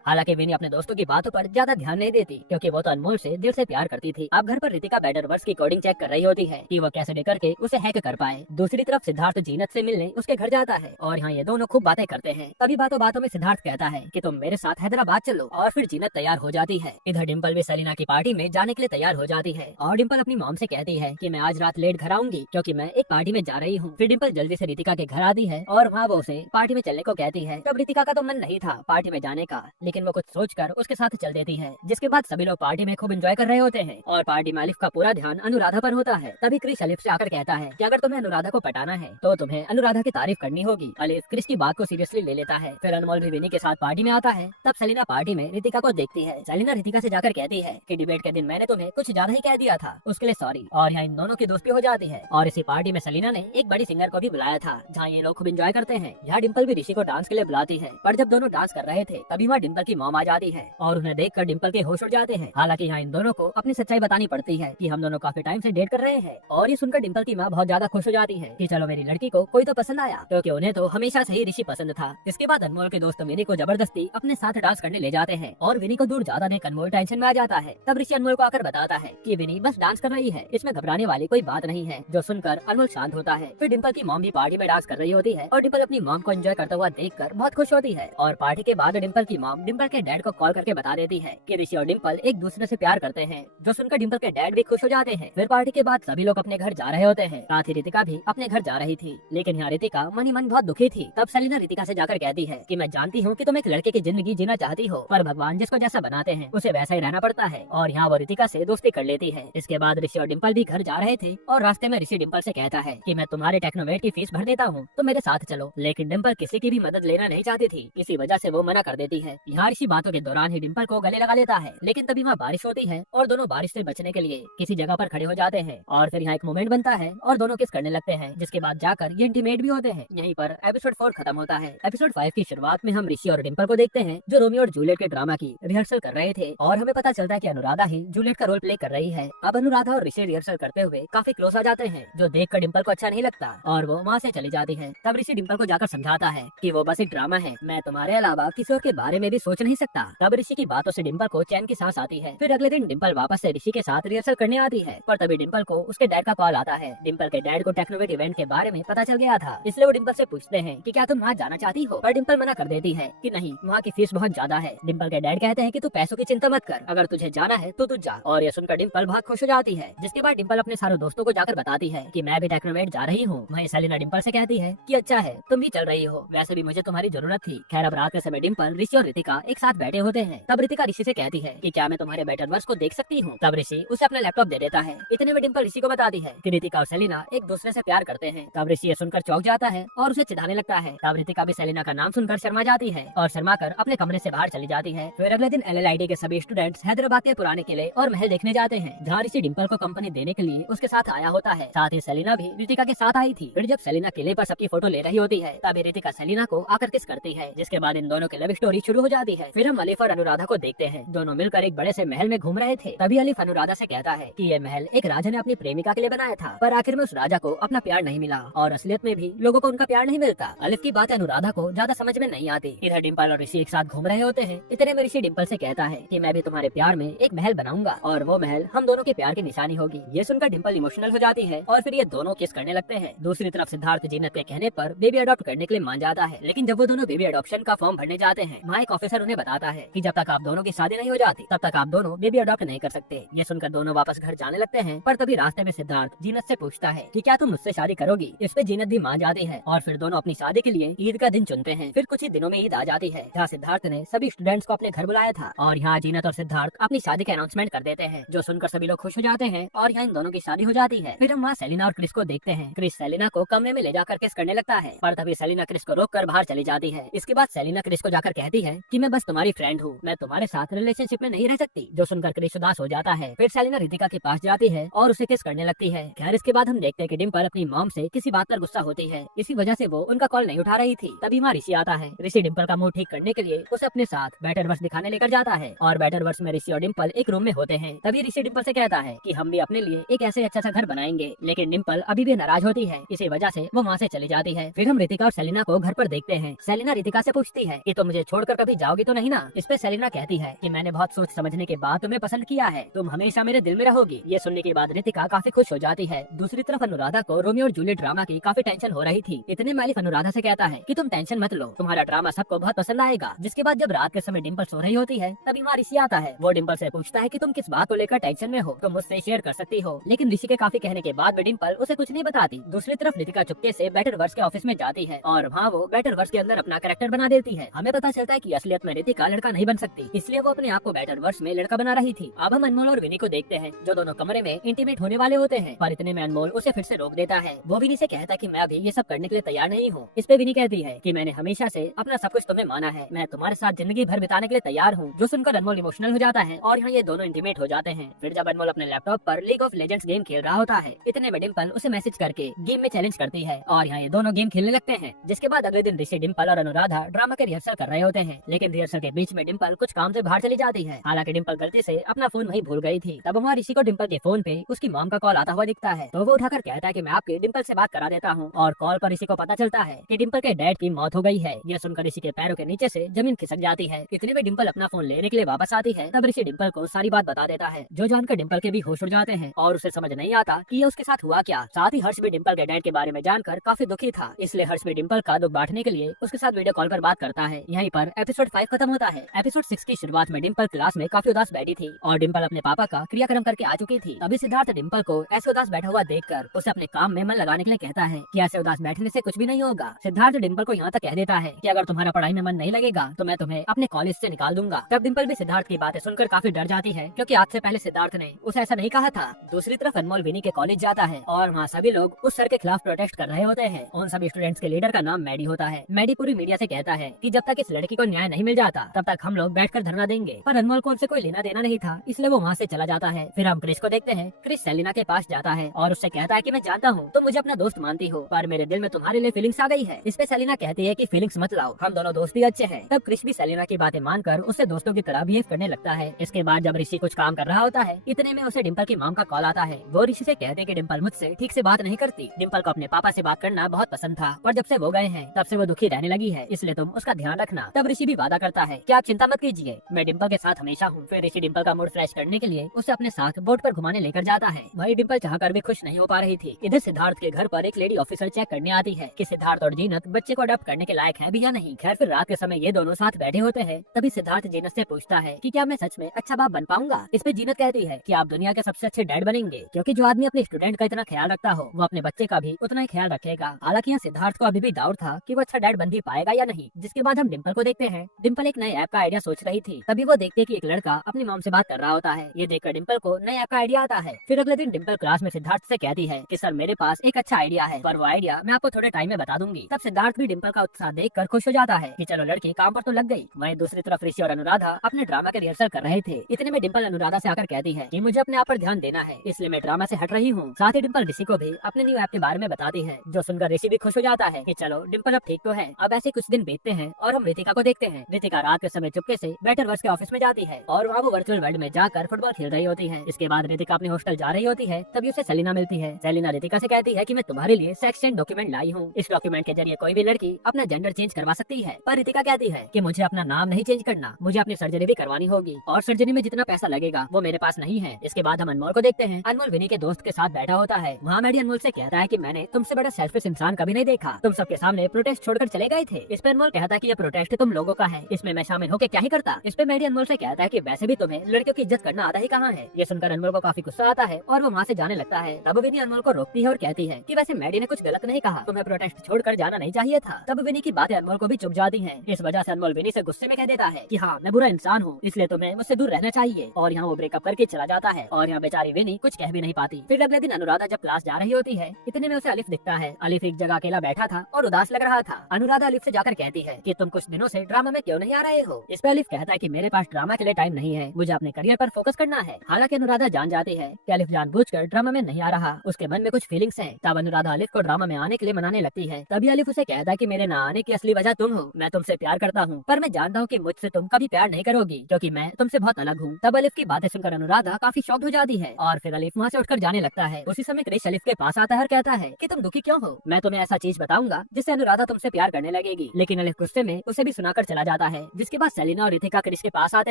हालांकि विनी अपने दोस्तों की बातों पर ज्यादा ध्यान नहीं देती क्योंकि वो तो अनमोल से दिल से प्यार करती थी। अब घर पर रितिका बैटरवर्स की कोडिंग चेक कर रही होती है कि वो कैसे करके उसे हैक कर पाए। दूसरी तरफ सिद्धार्थ जीनत से मिलने उसके घर जाता है और यहाँ ये दोनों खूब बातें करते हैं। तभी बातों बातों में सिद्धार्थ कहता है कि तुम मेरे साथ हैदराबाद चलो और फिर जीनत तैयार हो जाती है। इधर डिम्पल भी सेलिना की पार्टी में जाने के लिए तैयार हो जाती है और डिम्पल अपनी मॉम से कहती है कि मैं आज रात लेट घर आऊंगी क्योंकि मैं एक पार्टी में जा रही हूँ। फिर डिम्पल जल्दी से रितिका के घर आती है और वहाँ वो उसे पार्टी में चलने को कहती है। तब रितिका का तो मन नहीं था पार्टी में जाने का, लेकिन वो कुछ सोचकर उसके साथ चल देती है। जिसके बाद सभी लोग पार्टी में खूब एंजॉय कर रहे होते हैं और पार्टी में अलिफ का पूरा ध्यान अनुराधा पर होता है। तभी क्रिश अलिफ से आकर कहता है कि अगर तुम्हें अनुराधा को पटाना है तो तुम्हें अनुराधा की तारीफ करनी होगी। अलिफ क्रिश की बात को सीरियसली ले लेता है। फिर अनमोल भी विनी के साथ पार्टी में आता है। तब सेलिना पार्टी में रितिका को देखती है। सेलिना रितिका से जाकर कहती है कि डिबेट के दिन मैंने तुम्हें कुछ ज्यादा ही कह दिया था, उसके लिए सॉरी। और यहाँ इन दोनों की दोस्ती हो जाती है और इसी पार्टी में सेलिना ने एक बड़ी सिंगर को भी बुलाया था जहाँ ये लोग खूब एंजॉय करते हैं। यहाँ डिम्पल भी ऋषि को डांस के लिए बुलाती है, पर जब दोनों डांस कर रहे थे तभी वहाँ डिम्पल की मॉम आ जाती है और उन्हें देखकर डिम्पल के होश उड़ जाते हैं। हालांकि यहाँ इन दोनों को अपनी सच्चाई बतानी पड़ती है कि हम दोनों काफी टाइम से डेट कर रहे हैं। और ये सुनकर डिम्पल की माँ बहुत ज्यादा खुश हो जाती है कि चलो मेरी लड़की को कोई तो पसंद आया, क्योंकि उन्हें तो हमेशा से ही ऋषि पसंद था। इसके बाद अनमोल के दोस्त विनी को जबरदस्ती अपने साथ डांस करने ले जाते हैं और विनी को दूर ज्यादा देख अनमोल टेंशन में आ जाता है। तब ऋषि अनमोल को आकर बताता है कि विनी बस डांस कर रही है, इसमें घबराने वाली कोई बात नहीं है। जो सुनकर अनमोल शांत होता है। फिर डिम्पल की मॉम भी पार्टी में डांस कर रही होती है और डिम्पल अपनी मॉम को एंजॉय करता हुआ देखकर बहुत खुश होती है। और पार्टी के बाद डिम्पल की मॉम डिम्पल के डैड को कॉल करके बता देती है कि ऋषि और डिम्पल एक दूसरे से प्यार करते हैं। जो सुनकर डिम्पल के डैड भी खुश हो जाते हैं। फिर पार्टी के बाद सभी लोग अपने घर जा रहे होते हैं। साथ ही रितिका भी अपने घर जा रही थी, लेकिन यहाँ रितिका मन ही मन बहुत दुखी थी। तब सेलिना रितिका से जाकर कहती है कि मैं जानती हूँ कि तुम एक लड़के की जिंदगी जीना चाहती हो, पर भगवान जिसको जैसा बनाते हैं उसे वैसा ही रहना पड़ता है। और यहाँ वो रितिका से दोस्ती कर लेती है। इसके बाद ऋषि और डिम्पल भी घर जा रहे थे और रास्ते में ऋषि डिम्पल से कहता है कि मैं तुम्हारे टेक्नोवेट की फीस भर देता हूँ, तो मेरे साथ चलो। लेकिन डिम्पल किसी की भी मदद लेना नहीं चाहती थी, इसी वजह से वो मना कर देती है। यहाँ ऋषि बातों के दौरान ही डिम्पल को गले लगा लेता है, लेकिन तभी वहाँ बारिश होती है और दोनों बारिश से बचने के लिए किसी जगह पर खड़े हो जाते हैं। और फिर यहाँ एक मोमेंट बनता है और दोनों किस करने लगते हैं, जिसके बाद जाकर ये इंटीमेट भी होते हैं। यहीं पर एपिसोड 4 खत्म होता है। एपिसोड 5 की शुरुआत में हम ऋषि और डिम्पल को देखते हैं जो रोमियो और जूलियट के ड्रामा की रिहर्सल कर रहे थे और हमें पता चलता है कि अनुराधा ही जूलियट का रोल प्ले कर रही है। अब अनुराधा और ऋषि रिहर्सल करते हुए काफी क्लोज आ जाते हैं, जो देखकर डिम्पल को अच्छा नहीं लगता और वो वहाँ से चली जाती है। तब ऋषि डिम्पल को जाकर समझाता है कि वो बस एक ड्रामा है, मैं तुम्हारे अलावा किसी और के बारे में भी सोच नहीं सकता। तब ऋषि की बातों से डिम्पल को चैन की सांस आती है। फिर अगले दिन डिम्पल वापस से ऋषि के साथ रिहर्सल करने आती है, पर तभी डिम्पल को उसके डैड का कॉल आता है। डिम्पल के डैड को टेक्नोवेट इवेंट के बारे में पता चल गया था, इसलिए वो डिम्पल से पूछते हैं कि क्या तुम वहाँ जाना चाहती हो, पर डिम्पल मना कर देती है कि नहीं, वहाँ की फीस बहुत ज्यादा है। डिम्पल के डैड कहते हैं कि तू पैसों की चिंता मत कर, अगर तुझे जाना है तो तू जा। और ये सुनकर डिम्पल बहुत खुश हो जाती है। जिसके बाद डिम्पल अपने सारे दोस्तों को जाकर बताती है कि मैं भी टेक्नोवेट जा रही हूँ। वहीं सेलिना डिम्पल से कहती है कि अच्छा है, तुम भी चल रही हो, वैसे भी मुझे तुम्हारी जरूरत थी। खैर अब रात के समय डिम्पल, ऋषि और रितिका एक साथ बैठे होते हैं। तब रितिका ऋषि से कहती है कि क्या मैं तुम्हारे बैटरवर्स को देख सकती हूँ। तब ऋषि उसे अपना लैपटॉप दे देता है। इतने में डिम्पल ऋषि को बताती है कि रितिका और सेलिना एक दूसरे से प्यार करते हैं। तब ऋषि ये सुनकर चौंक जाता है और उसे चिढ़ाने लगता है। तब रितिका भी सेलिना का नाम सुनकर शर्मा जाती है और शर्मा कर अपने कमरे से बाहर चली जाती है। फिर अगले दिन LLID के सभी स्टूडेंट्स हैदराबाद के पुराने किले और महल देखने जाते हैं, जहाँ ऋषि डिम्पल को कंपनी देने के लिए उसके साथ आया होता है। साथ ही सेलिना भी रितिका के साथ आई थी। फिर जब सेलिना किले पर सबकी फोटो ले रही होती है, तभी रितिका सेलिना को आकर किस करती है, जिसके बाद इन दोनों की लव स्टोरी शुरू हो जाती है। फिर हम अलिफ और अनुराधा को देखते हैं, दोनों मिलकर एक बड़े से महल में घूम रहे थे। तभी अलिफ अनुराधा से कहता है कि ये महल एक राजा ने अपनी प्रेमिका के लिए बनाया था, पर आखिर में उस राजा को अपना प्यार नहीं मिला और असलियत में भी लोगों को उनका प्यार नहीं मिलता। अलिफ की बात अनुराधा को ज्यादा समझ में नहीं आती। इधर डिम्पल और ऋषि एक साथ घूम रहे होते हैं। इतने में ऋषि डिम्पल से कहता है कि मैं भी तुम्हारे प्यार में एक महल बनाऊंगा और वो महल हम दोनों के प्यार की निशानी होगी। ये सुनकर डिम्पल इमोशनल हो जाती है और फिर ये दोनों किस करने लगते हैं। दूसरी तरफ सिद्धार्थ जीनत के कहने पर बेबी अडॉप्ट करने के लिए मान जाता है, लेकिन जब वो दोनों बेबी अडॉप्शन का फॉर्म भरने जाते हैं, वहाँ एक ऑफिसर उन्हें बताता है कि जब तक आप दोनों की शादी नहीं हो जाती तब तक आप दोनों बेबी अडॉप्ट नहीं कर सकते। ये सुनकर दोनों वापस घर जाने लगते हैं, पर तभी रास्ते में सिद्धार्थ जीनत से पूछता है कि क्या तुम मुझसे शादी करोगी। इस पे जीनत भी मान जाती है और फिर दोनों अपनी शादी के लिए ईद का दिन चुनते हैं। फिर कुछ ही दिनों में ईद आ जाती है, जहाँ सिद्धार्थ ने सभी स्टूडेंट्स को अपने घर बुलाया था और यहाँ जीनत और सिद्धार्थ अपनी शादी के अनाउंसमेंट कर देते हैं, जो सुनकर सभी लोग खुश हो जाते हैं और यहाँ इन दोनों की शादी हो जाती है। फिर हम वहाँ सेलिना और क्रिस को देखते हैं। क्रिस सेलिना को कमरे में ले जाकर किस करने लगता है, पर तभी सेलिना क्रिस को रोककर बाहर चली जाती है। इसके बाद सेलिना क्रिस को जाकर कहती है कि मैं बस तुम्हारी फ्रेंड हूँ, मैं तुम्हारे साथ रिलेशनशिप में नहीं रह सकती, जो सुनकर क्रिस उदास हो जाता है। फिर सेलिना रितिका के पास जाती है और उसे किस करने लगती है। खैर इसके बाद हम देखते हैं कि डिम्पल अपनी मॉम से किसी बात पर गुस्सा होती है, इसी वजह से वो उनका कॉल नहीं उठा रही थी। तभी वहाँ ऋषि आता है। ऋषि डिम्पल का मूड ठीक करने के लिए उसे अपने साथ बैटरवर्स दिखाने लेकर जाता है और बैटरवर्स में ऋषि और डिम्पल एक रूम में होते हैं। तभी ऋषि डिम्पल से कहता है कि हम भी अपने लिए एक ऐसे अच्छा सा घर बनाएंगे, लेकिन डिम्पल अभी भी नाराज होती है, इसी वजह से वो वहाँ से चली जाती है। फिर हम रितिका और सेलिना को घर पर देखते हैं। सेलिना रितिका से पूछती है कि तुम मुझे छोड़कर कभी जाओगी तो नहीं ना। इस पे सेलिना कहती है कि मैंने बहुत सोच समझने के बाद तुम्हें पसंद किया है, तुम हमेशा मेरे दिल में रहोगी। ये सुनने के बाद रितिका काफी खुश हो जाती है। दूसरी तरफ अनुराधा को रोमियो और जूलियट ड्रामा की काफी टेंशन हो रही थी। इतने में अलिफ अनुराधा से कहता है कि तुम टेंशन मत लो, तुम्हारा ड्रामा सबको बहुत पसंद आएगा। जिसके बाद जब रात के समय डिम्पल सो रही होती है तभी वहाँ ऋषि आता है। वो डिम्पल से पूछता है कि तुम किस बात को लेकर टेंशन में हो, तुम मुझसे शेयर कर सकती हो। लेकिन ऋषि के काफी कहने के बाद भी डिम्पल उसे कुछ नहीं बताती। दूसरी तरफ रितिका चुपके से बेटर वर्स के ऑफिस में जाती है और वहाँ वो बेटर वर्स के अंदर अपना कैरेक्टर बना देती है। हमें पता चलता है कि असलियत में रितिका लड़का नहीं बन सकती, इसलिए वो अपने आप को बेटर वर्स में लड़का बना रही थी। अब हम अनमोल और विनी को देखते हैं जो दोनों कमरे में इंटीमेट होने वाले होते हैं, पर इतने में अनमोल उसे फिर से रोक देता है। वो विनी से कहता है कि मैं अभी ये सब करने के लिए तैयार नहीं हूँ। इस पे विनी कहती है कि मैंने हमेशा से अपना सब कुछ तुम्हें माना है, मैं तुम्हारे साथ जिंदगी भर बिताने के लिए तैयार हूँ। जो सुनकर अनमोल इमोशनल हो जाता है और यहाँ ये दोनों इंटीमेट हो जाते हैं। फिर जब अनमोल अपने लैपटॉप पर लीग ऑफ लेजेंड्स गेम खेल रहा होता है, इतने में डिम्पल उसे मैसेज करके गेम में चैलेंज करती है और यहाँ ये दोनों गेम खेलने लगते हैं। जिसके बाद अगले दिन ऋषि, डिम्पल और अनुराधा ड्रामा के रिहर्सल कर रहे होते हैं, लेकिन रिहर्सल के बीच में डिम्पल कुछ काम से बाहर चली जाती है। हालांकि डिम्पल गलती से अपना फोन वहीं भूल गई थी। तब वहाँ ऋषि को डिम्पल के फोन पे उसकी मॉम का कॉल आता हुआ दिखता है, तो वो उठाकर कहता है कि मैं आपके डिम्पल से बात करा देता हूँ। और कॉल पर ऋषि को पता चलता है कि डिम्पल के डैड की मौत हो गई है। यह सुनकर ऋषि के पैरों के नीचे से जमीन खिसक जाती है। इतने में डिम्पल अपना फोन लेने के लिए वापस आती है। तब ऋषि डिम्पल को सारी बात बता देता है, जो जानकर डिम्पल के भी होश उड़ जाते हैं और उसे समझ नहीं आता कि ये उसके साथ हुआ क्या। साथ ही हर्ष भी डिम्पल के डैड के बारे में जानकर काफी दुखी था, इसलिए हर्ष भी डिम्पल का दुख बांटने के लिए उसके साथ वीडियो कॉल पर बात करता है। यहीं पर एपिसोड 5 खत्म होता है। एपिसोड 6 की शुरुआत में डिम्पल क्लास में काफी उदास बैठी थी और डिम्पल अपने पापा का क्रियाक्रम करके आ चुकी थी। तभी सिद्धार्थ डिम्पल को ऐसे उदास बैठा हुआ देखकर उसे अपने काम में मन लगाने के लिए कहता है कि ऐसे उदास बैठने से कुछ भी नहीं होगा। सिद्धार्थ डिम्पल को यहाँ तक कह देता है कि अगर तुम्हारा पढ़ाई में मन नहीं लगेगा तो मैं तुम्हें अपने कॉलेज से निकाल दूंगा। तब डिम्पल भी सिद्धार्थ की बातें सुनकर काफी डर जाती है, क्योंकि आज से पहले सिद्धार्थ ने उसे ऐसा नहीं कहा था। दूसरी तरफ अनमोल विनी के कॉलेज जाता है और वहाँ सभी लोग उस सर के खिलाफ प्रोटेस्ट कर रहे होते हैं। उन सभी स्टूडेंट्स के लीडर का नाम मैडी होता है। मैडी पूरी मीडिया से कहता है कि जब तक इस लड़की को न्याय नहीं मिल जाता तब तक हम लोग बैठकर धरना देंगे, पर अनमोल को उनसे कोई लेना देना नहीं था, इसलिए वो वहाँ से चला जाता है। फिर हम क्रिस को देखते हैं। क्रिस सेलिना के पास जाता है और उससे कहता है कि मैं जानता हूँ तुम मुझे अपना दोस्त मानती हो, पर मेरे दिल में तुम्हारे लिए फीलिंग्स आ गई है। इस पे सेलिना कहती है कि फीलिंग्स मत लाओ, हम दोनों दोस्त ही अच्छे हैं। तब क्रिस भी सेलिना की बातें मानकर उससे दोस्तों की तरह बिहेव करने लगता है। इसके बाद जब ऋषि कुछ काम कर रहा होता है, इतने में उसे डिम्पल की मॉम का कॉल आता है। वो ऋषि से कहते हैं कि डिम्पल मुझसे ठीक से बात नहीं करती। डिम्पल को अपने पापा से बात करना बहुत पसंद था, पर जब से वो गए हैं तब से वो दुखी रहने लगी है, इसलिए तुम उसका ध्यान रखना। तब ऋषि भी वादा करता है कि आप चिंता मत कीजिए, मैं डिम्पल के साथ हमेशा हूँ। फिर ऋषि डिम्पल का मूड फ्रेश करने के लिए उसे अपने साथ बोट पर घुमाने लेकर जाता है। वही डिम्पल चाहकर भी खुश नहीं हो पा रही थी। इधर सिद्धार्थ के घर पर एक लेडी ऑफिसर चेक करने आती है कि सिद्धार्थ और जीनत बच्चे को अडॉप्ट करने के लायक है भी या नहीं। खैर फिर रात के समय ये दोनों साथ बैठे होते हैं। तभी सिद्धार्थ जीनत से पूछता है कि क्या मैं सच में अच्छा बाप बन पाऊंगा। इस पे जीनत कहती है कि आप दुनिया के सबसे अच्छे डैड बनेंगे, क्योंकि जो आदमी अपने स्टूडेंट का इतना ख्याल रखता हो वो अपने बच्चे का भी उतना ही ख्याल रखेगा। हालांकि यहाँ सिद्धार्थ को अभी भी डाउट था कि वो अच्छा डैड बन भी पाएगा या नहीं। जिसके बाद हम डिम्पल को देखते हैं। डिम्पल एक नए ऐप का आइडिया सोच रही थी, तभी वो देखते कि एक लड़का अपनी मॉम से बात कर रहा होता है। ये देखकर डिम्पल को नए ऐप का आइडिया आता है। फिर अगले दिन डिम्पल क्लास में सिद्धार्थ से कहती है कि सर मेरे पास एक अच्छा आइडिया है, पर वो आइडिया मैं आपको थोड़े टाइम में बता दूंगी। तब सिद्धार्थ भी डिम्पल का उत्साह देखकर खुश हो जाता है कि चलो लड़की काम पर तो लग गई। वहीं दूसरी तरफ ऋषि और अनुराधा अपने ड्रामा के रिहर्सल कर रहे थे। इतने में डिम्पल अनुराधा से आकर कहती है कि मुझे अपने आप पर ध्यान देना है, इसलिए मैं ड्रामा से हट रही हूँ। साथ ही डिम्पल ऋषि को भी अपने न्यू ऐप के बारे में बताती है, जो सुनकर ऋषि भी खुश हो जाता है कि चलो डिम्पल अब ठीक तो है। अब ऐसे कुछ दिन बीतते हैं और हम रितिका को देखते हैं। रितिका रात के समय चुपके से बेटर वर्स के ऑफिस में जाती है और वहाँ वो वर्चुअल वर्ल्ड में जाकर फुटबॉल खेल रही होती है। इसके बाद रितिका अपने हॉस्टल जा रही होती है, तभी उसे सेलिना मिलती है। सेलिना रितिका से कहती है कि मैं तुम्हारे लिए सेक्स चेंज डॉक्यूमेंट लाई हूँ। इस डॉक्यूमेंट के जरिए कोई भी लड़की अपना जेंडर चेंज करवा सकती है, पर रितिका कहती है कि मुझे अपना नाम नहीं चेंज करना, मुझे अपनी सर्जरी भी करवानी होगी और सर्जरी में जितना पैसा लगेगा वो मेरे पास नहीं है। इसके बाद हम अनमोल को देखते हैं। अनमोल विनी के दोस्त के साथ बैठा होता है। वहाँ मैडी अनमोल से कहता है कि मैंने तुमसे बड़ा सेल्फिश इंसान कभी नहीं देखा, तुम सबके सामने प्रोटेस्ट छोड़कर चले गए थे। इस पर अनमोल कहता है कि ये प्रोटेस्ट तुम लोगों का है, इसमें मैं शामिल होकर क्या ही करता। इस पे मैडी अनमोल से कहता है कि वैसे भी तुम्हें लड़कियों की इज्जत करना आता ही कहाँ है। ये सुनकर अनमोल को काफी गुस्सा आता है और वो वहाँ से जाने लगता है। तब विनी अनमोल को रोकती है और कहती है कि वैसे मैडी ने कुछ गलत नहीं कहा, तुम्हें प्रोटेस्ट छोड़कर जाना नहीं चाहिए था। तब विनी की बातें अनमोल को भी चुभ जाती हैं। इस वजह से अनमोल विनी से गुस्से में कह देता है कि हाँ मैं बुरा इंसान हूँ, इसलिए तुम्हें मुझसे दूर रहना चाहिए। और यहाँ वो ब्रेकअप करके चला जाता है और यहाँ बेचारी विनी कुछ कह भी नहीं पाती। फिर अगले दिन अनुराधा जब क्लास जा रही होती है, इतने में उसे अलिफ दिखता है। अलिफ एक जगह अकेला बैठा था और उदास लग रहा था। अनुराधा अलिफ से जाकर कहती है कि तुम कुछ दिनों से ड्रामा में क्यों नहीं आ रहे हो। इस पर अलिफ कहता है कि मेरे पास ड्रामा के लिए टाइम नहीं है, मुझे अपने करियर पर फोकस करना है। हालांकि अनुराधा जान जाती है कि अलिफ जानबूझकर ड्रामा में नहीं आ रहा, उसके मन में कुछ फीलिंग्स हैं। तब अनुराधा अलिफ को ड्रामा में आने के लिए मनाने लगती है। तभी अलिफ उसे कहता है कि मेरे न आने की असली वजह तुम हो, मैं तुमसे प्यार करता हूँ, पर मैं जानता हूँ कि मुझसे तुम कभी प्यार नहीं करोगी, क्योंकि मैं तुमसे बहुत अलग हूँ। तब अलिफ की बातें सुनकर अनुराधा काफी शॉक्ड हो जाती है और फिर अलिफ वहाँ से उठकर जाने लगता है। उसी समय क्रिश अलिफ के पास आता है और कहता है कि तुम दुखी क्यों हो, मैं तुम्हें ऐसा चीज बताऊंगा जिससे अनुराधा तुमसे प्यार करने लगेगी। सुनेगी, लेकिन अलिफ गुस्से में उसे भी सुनाकर चला जाता है। जिसके बाद सेलिना और रितिका क्रिस के पास आते